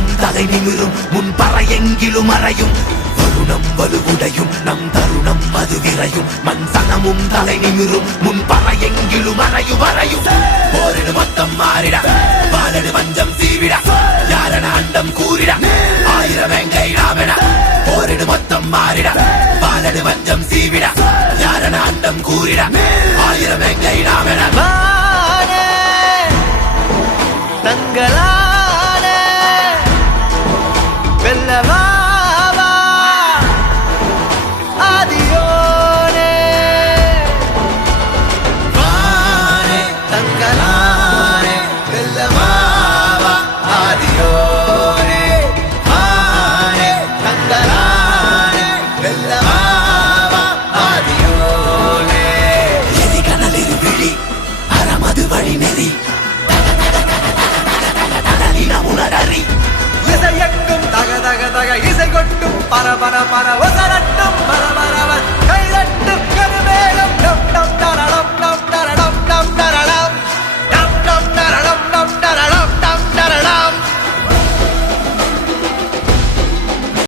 சனமும் தலை நிமிரும் முன்பற எங்கிலும் அறையும் வருணம் வலுவுடையும் நம் தருணம் அது விரையும் மண் சனமும் தலை நிமிரும் முன்பற எங்கிலும் அறையும் அறையும் போரிடு மொத்தம் மாறிட பாலடு வஞ்சம் சீவிட யாரன அண்டம் கூறிட ஆயிரம் வெங்கை நாமென போரிடு மொத்தம் மாறிட பாலடு வஞ்சம் சீவிட யாரன அண்டம் கூறிட ஆயிரம் வெங்கை நாமென தங்களான வெல்லவாவா ஆதியோனே வானே தங்களானே வெல்லவாவா ஆதியோனே வானே தங்களானே வெல்லவாவா ஆதியோனே எதி கனலிரு விழி அறமது வழி நெறி இசையட்டும் தக தக தக இசை கொட்டும் பர பர பர ஒசரட்டும் பர பரவர்